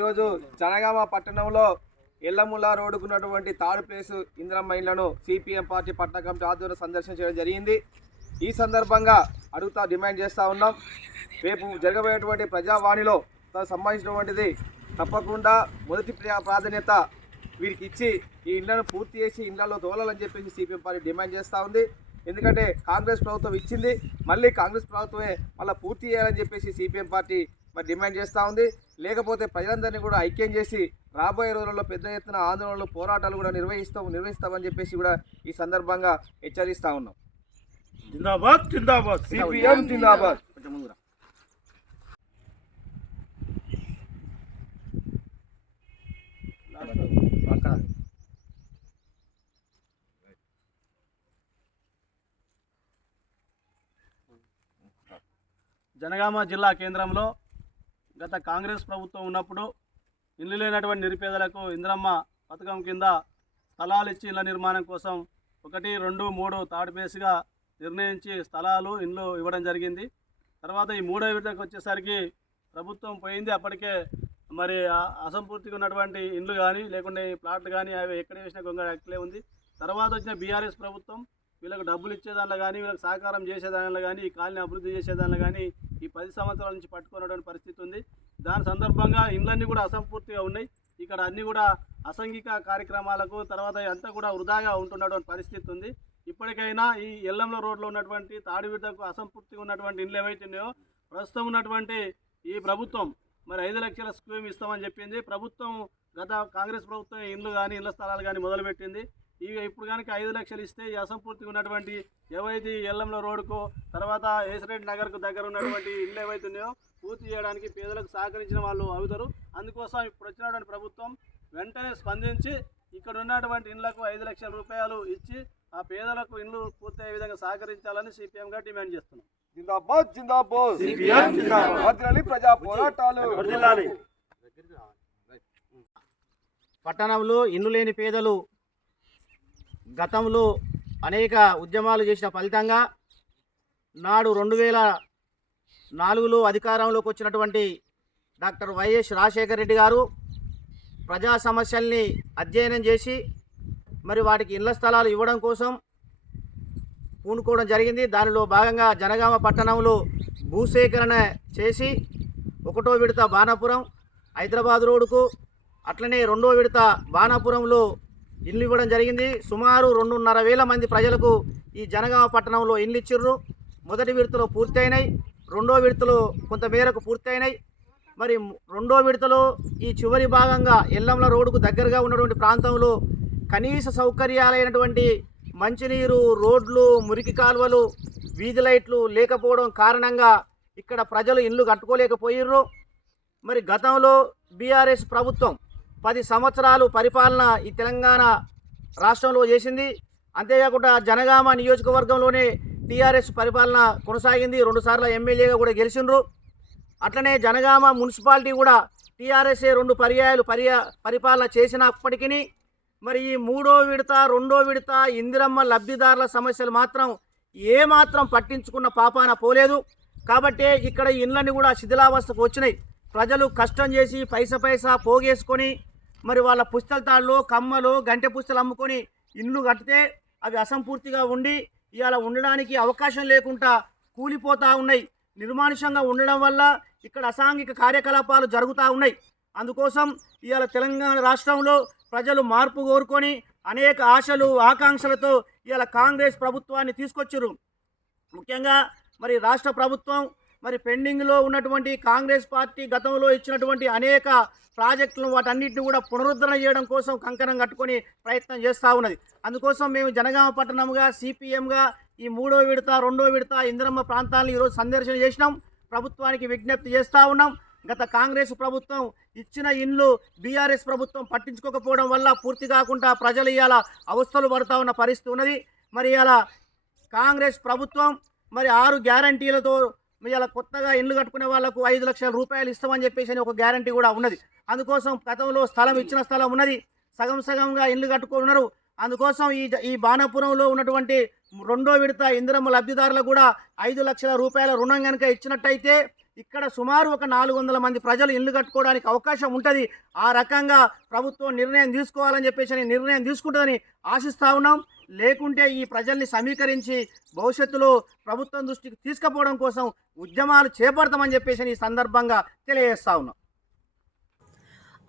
ఈరోజు జనగామ పట్టణంలో ఎల్లముల రోడ్డుకున్నటువంటి థర్డ్ ప్లేస్ ఇందిరమ్మ ఇళ్ళను సిపిఎం పార్టీ పట్టణ కమిటీ ఆధ్వర్యంలో సందర్శించడం జరిగింది. ఈ సందర్భంగా అడుగుతా డిమాండ్ చేస్తూ ఉన్నాం. రేపు జరగబోయేటువంటి ప్రజావాణిలో తనకు సంబంధించినటువంటిది తప్పకుండా మొదటి ప్రాధాన్యత వీరికి ఇచ్చి ఈ ఇళ్ళను పూర్తి చేసి ఇళ్ళలో తోలాలని చెప్పేసి సిపిఎం పార్టీ డిమాండ్ చేస్తూ ఉంది. ఎందుకంటే కాంగ్రెస్ ప్రభుత్వం ఇచ్చింది. మళ్ళీ కాంగ్రెస్ ప్రభుత్వమే మళ్ళీ పూర్తి చేయాలని చెప్పేసి సిపిఎం పార్టీ మరి డిమాండ్ చేస్తూ ఉంది. లేకపోతే ప్రజలందరినీ కూడా ఐక్యం చేసి రాబోయే రోజుల్లో పెద్ద ఎత్తున ఆందోళనలు పోరాటాలు కూడా నిర్వహిస్తాం నిర్వహిస్తామని చెప్పేసి కూడా ఈ సందర్భంగా హెచ్చరిస్తా ఉన్నాం. జిందాబాద్ జిందాబాద్. సిపిఎం జిందాబాద్. కొంచెం ముందురా. జనగామ జిల్లా కేంద్రంలో గత కాంగ్రెస్ ప్రభుత్వం ఉన్నప్పుడు ఇల్లు లేనటువంటి నిరుపేదలకు ఇంద్రమ్మ పథకం కింద స్థలాలు ఇచ్చి ఇళ్ళ నిర్మాణం కోసం ఒకటి రెండు మూడు థర్డ్ బేస్గా నిర్ణయించి స్థలాలు ఇండ్లు ఇవ్వడం జరిగింది. తర్వాత ఈ మూడో విడతకు వచ్చేసరికి ప్రభుత్వం పోయింది. అప్పటికే మరి అసంపూర్తిగా ఉన్నటువంటి ఇండ్లు కానీ లేకుంటే ఈ ప్లాట్లు కానీ అవి ఎక్కడ వేసినా గొంగ అట్లే ఉంది. తర్వాత వచ్చిన బీఆర్ఎస్ ప్రభుత్వం వీళ్ళకు డబ్బులు ఇచ్చేదానిలో కానీ వీళ్ళకి సహకారం చేసేదానిలో కానీ ఈ కాలనీ అభివృద్ధి చేసేదానిలో కానీ ఈ పది సంవత్సరాల నుంచి పట్టుకున్నటువంటి పరిస్థితి ఉంది. దాని సందర్భంగా ఇండ్లన్నీ కూడా అసంపూర్తిగా ఉన్నాయి. ఇక్కడ అన్నీ కూడా అసంఘిక కార్యక్రమాలకు తర్వాత అంతా కూడా వృధాగా ఉంటున్నటువంటి పరిస్థితి ఉంది. ఇప్పటికైనా ఈ ఎల్లంలో రోడ్లో ఉన్నటువంటి తాడివిడ్డకు అసంపూర్తిగా ఉన్నటువంటి ఇండ్లు ఏవైతే ఉన్నాయో ప్రస్తుతం ఉన్నటువంటి ఈ ప్రభుత్వం మరి ఐదు లక్షల స్కీమ్ ఇస్తామని చెప్పింది. ప్రభుత్వం గత కాంగ్రెస్ ప్రభుత్వం ఇండ్లు కానీ ఇళ్ళ స్థలాలు కానీ మొదలుపెట్టింది. ఇవి ఇప్పుడు కనుక ఐదు లక్షలు ఇస్తే ఈ అసంపూర్తిగా ఉన్నటువంటి ఏవైతే ఈ ఎల్లంలో రోడ్డుకు తర్వాత ఏసిరెడ్డి నగర్కు దగ్గర ఉన్నటువంటి ఇళ్ళు ఏవైతే ఉన్నాయో పూర్తి చేయడానికి పేదలకు సహకరించిన వాళ్ళు అవుతారు. అందుకోసం ఇప్పుడు వచ్చినటువంటి ప్రభుత్వం వెంటనే స్పందించి ఇక్కడ ఉన్నటువంటి ఇండ్లకు ఐదు లక్షల రూపాయలు ఇచ్చి ఆ పేదలకు ఇండ్లు పూర్తయ్యే విధంగా సహకరించాలని సిపిఎంగా డిమాండ్ చేస్తున్నాం జిందాబాద్ జిందాబాద్. సిపిఎం జిందాబాద్. వర్ధిల్లాలి ప్రజా పోరాటాలు. పట్టణంలో ఇల్లు లేని పేదలు గతంలో అనేక ఉద్యమాలు చేసిన ఫలితంగా నాడు రెండు వేల నాలుగులో అధికారంలోకి వచ్చినటువంటి డాక్టర్ వైఎస్ రాజశేఖర రెడ్డి గారు ప్రజా సమస్యల్ని అధ్యయనం చేసి మరి వాటికి ఇళ్ళ స్థలాలు ఇవ్వడం కోసం పూనుకోవడం జరిగింది. దానిలో భాగంగా జనగామ పట్టణంలో భూసేకరణ చేసి ఒకటో విడత బాణాపురం హైదరాబాద్ రోడ్డుకు అట్లనే రెండో విడత బాణాపురంలో ఇల్లు ఇవ్వడం జరిగింది. సుమారు రెండున్నర వేల మంది ప్రజలకు ఈ జనగామ పట్టణంలో ఇల్లు ఇచ్చిర్రు. మొదటి విడతలో పూర్తయినాయి. రెండో విడతలో కొంతమేరకు పూర్తయినాయి. మరి రెండో విడతలో ఈ చివరి భాగంగా ఎల్లంల రోడ్డుకు దగ్గరగా ఉన్నటువంటి ప్రాంతంలో కనీస సౌకర్యాలైనటువంటి మంచినీరు రోడ్లు మురికి కాలువలు వీధి లైట్లు లేకపోవడం కారణంగా ఇక్కడ ప్రజలు ఇల్లు కట్టుకోలేకపోయిర్రు. మరి గతంలో బీఆర్ఎస్ ప్రభుత్వం పది సంవత్సరాలు పరిపాలన ఈ తెలంగాణ రాష్ట్రంలో చేసింది. అంతేకాకుండా జనగామ నియోజకవర్గంలోనే టీఆర్ఎస్ పరిపాలన కొనసాగింది. రెండుసార్లు ఎమ్మెల్యేగా కూడా గెలిచిండ్రు. అట్లనే జనగామ మున్సిపాలిటీ కూడా టీఆర్ఎస్ఏ రెండు పర్యాయాలు పర్యా పరిపాలన చేసినప్పటికీ మరి ఈ మూడో విడత రెండో విడత ఇందిరమ్మ లబ్ధిదారుల సమస్యలు మాత్రం ఏమాత్రం పట్టించుకున్న పాపాన పోలేదు. కాబట్టే ఇక్కడ ఈ ఇండ్లన్నీ కూడా శిథిలావస్థకు వచ్చినాయి. ప్రజలు కష్టం చేసి పైస పైసా పోగేసుకొని మరి వాళ్ళ పుస్తల తాళ్ళు కమ్మలు గంటె పుస్తలు అమ్ముకొని ఇండ్లు కడితే అవి అసంపూర్తిగా ఉండి ఇవాళ ఉండడానికి అవకాశం లేకుండా కూలిపోతూ ఉన్నాయి. నిర్మానుషంగా ఉండడం వల్ల ఇక్కడ అసాంఘిక కార్యకలాపాలు జరుగుతూ ఉన్నాయి. అందుకోసం ఇవాళ తెలంగాణ రాష్ట్రంలో ప్రజలు మార్పు కోరుకొని అనేక ఆశలు ఆకాంక్షలతో ఇవాళ కాంగ్రెస్ ప్రభుత్వాన్ని తీసుకొచ్చారు ముఖ్యంగా మరి రాష్ట్ర ప్రభుత్వం మరి పెండింగ్లో ఉన్నటువంటి కాంగ్రెస్ పార్టీ గతంలో ఇచ్చినటువంటి అనేక ప్రాజెక్టులను వాటన్నిటిని కూడా పునరుద్ధరణ చేయడం కోసం కంకణం కట్టుకొని ప్రయత్నం చేస్తూ ఉన్నది. అందుకోసం మేము జనగామ పట్టణంగా సిపిఎంగా ఈ మూడో విడత రెండో విడత ఇందిరమ్మ ప్రాంతాలను ఈరోజు సందర్శన చేసినాం. ప్రభుత్వానికి విజ్ఞప్తి చేస్తూ ఉన్నాం. గత కాంగ్రెస్ ప్రభుత్వం ఇచ్చిన ఇండ్లు బీఆర్ఎస్ ప్రభుత్వం పట్టించుకోకపోవడం వల్ల పూర్తి కాకుండా ప్రజలు ఇవాళ అవస్థలు పడుతూ ఉన్న పరిస్థితి ఉన్నది. మరి ఇలా కాంగ్రెస్ ప్రభుత్వం మరి ఆరు గ్యారంటీలతో ఇలా కొత్తగా ఇండ్లు కట్టుకునే వాళ్ళకు ఐదు లక్షల రూపాయలు ఇస్తామని చెప్పేసి అని ఒక గ్యారంటీ కూడా ఉన్నది. అందుకోసం గతంలో స్థలం ఇచ్చిన స్థలం ఉన్నది. సగం సగంగా ఇల్లు కట్టుకున్నారు అందుకోసం ఈ జ- ఈ బాణపురంలో ఉన్నటువంటి రెండో విడత ఇందిరమ్మ లబ్ధిదారులకు కూడా ఐదు లక్షల రూపాయల రుణం కనుక ఇచ్చినట్టయితే ఇక్కడ సుమారు ఒక నాలుగు వందల మంది ప్రజలు ఇల్లు కట్టుకోవడానికి అవకాశం ఉంటుంది. ఆ రకంగా ప్రభుత్వం నిర్ణయం తీసుకోవాలని చెప్పేసి అని నిర్ణయం తీసుకుంటుందని ఆశిస్తా ఉన్నాం. లేకుంటే ఈ ప్రజల్ని సమీకరించి భవిష్యత్తులో ప్రభుత్వం దృష్టికి తీసుకుపోవడం కోసం ఉద్యమాలు చేపడతామని చెప్పేసి ఈ సందర్భంగా తెలియజేస్తా ఉన్నాం.